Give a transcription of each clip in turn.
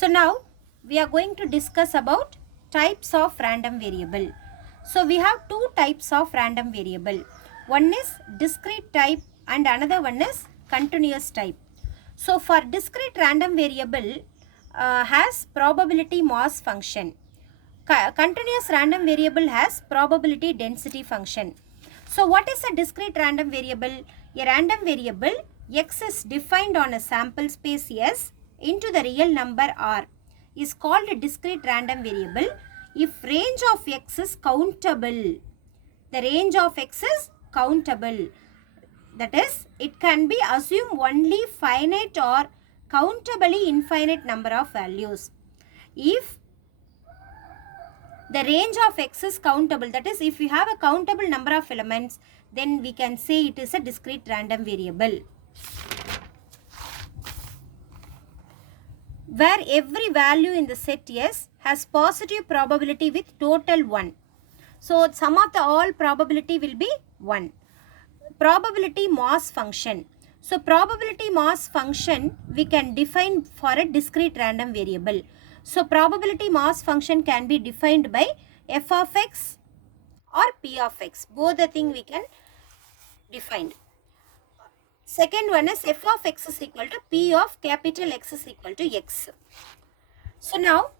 So now we are going to discuss about types of random variable. So we have two types of random variable. One is discrete type and another one is continuous type. So for discrete random variable has probability mass function. Continuous random variable has probability density function. So what is a discrete random variable? A random variable x is defined on a sample space S into the real number R is called a discrete random variable if range of x is countable. The range of x is countable. That is, it can be assumed only finite or countably infinite number of values. If the range of x is countable, that is, if we have a countable number of elements, then we can say it is a discrete random variable. Where every value in the set S has positive probability with total 1. So, sum of the all probability will be 1. Probability mass function. So, probability mass function we can define for a discrete random variable. So, probability mass function can be defined by f of x or p of x. Both the thing we can define. Second one is f of x is equal to p of capital X is equal to x. So, now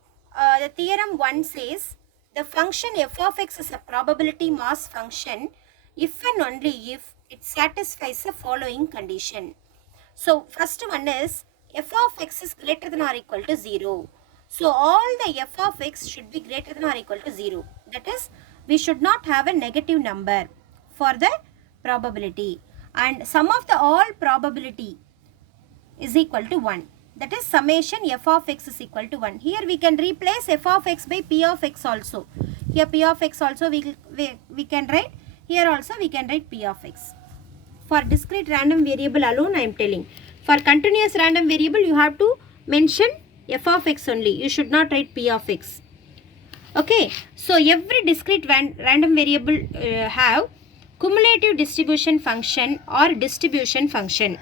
the theorem 1 says the function f of x is a probability mass function if and only if it satisfies the following condition. So, first one is f of x is greater than or equal to 0. So, all the f of x should be greater than or equal to 0. That is, we should not have a negative number for the probability. And sum of the all probability is equal to 1. That is, summation f of x is equal to 1. Here we can replace f of x by p of x also. Here p of x also we can write. Here also we can write p of x. For discrete random variable alone I am telling. For continuous random variable you have to mention f of x only. You should not write p of x. Okay. So every discrete random variable have cumulative distribution function or distribution function.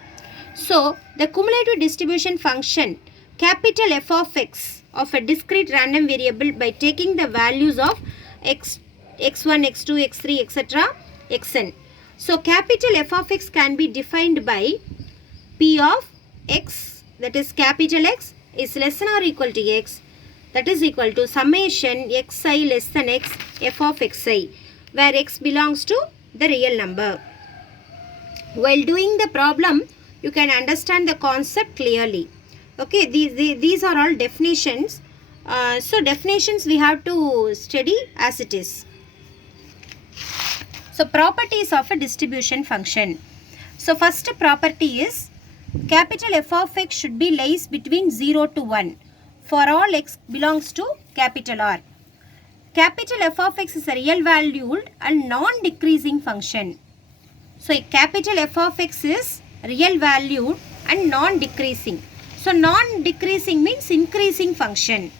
So the cumulative distribution function capital F of x of a discrete random variable by taking the values of x, x1, x2, x3, etc. xn. So capital F of x can be defined by p of x, that is capital X is less than or equal to x, that is equal to summation xi less than x f of xi, where x belongs to the real number. While doing the problem, you can understand the concept clearly. Okay, these are all definitions. So definitions we have to study as it is. So properties of a distribution function. So first property is capital F of x should be lies between 0 to 1 for all x belongs to capital R. Capital F of x is a real valued and non-decreasing function. So capital F of x is real valued and non-decreasing. So non-decreasing means increasing function.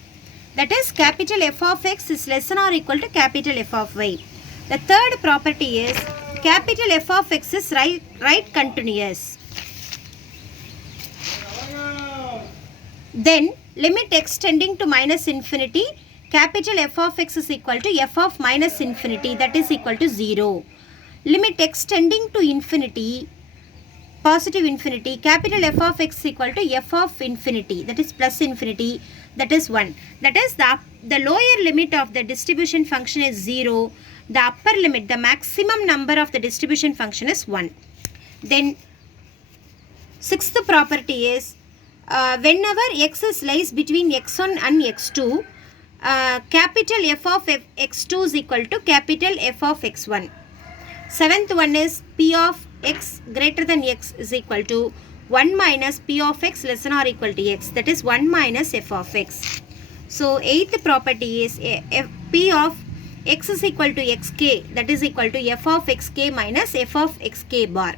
That is, capital F of x is less than or equal to capital F of y. The third property is capital F of x is right continuous. Then limit x tending to minus infinity, capital F of x is equal to f of minus infinity, that is equal to 0. Limit x tending to infinity, positive infinity, capital F of x is equal to f of infinity, that is plus infinity, that is 1. That is, the lower limit of the distribution function is 0. The upper limit, the maximum number of the distribution function is 1. Then sixth property is whenever x is lies between x1 and x2, capital F of x2 is equal to capital F of x1. Seventh one is p of x greater than x is equal to 1 minus p of x less than or equal to x, that is 1 minus f of x. So eighth property is p of x is equal to xk, that is equal to f of xk minus f of xk bar.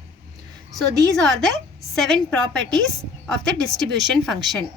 So these are the 7 properties of the distribution function.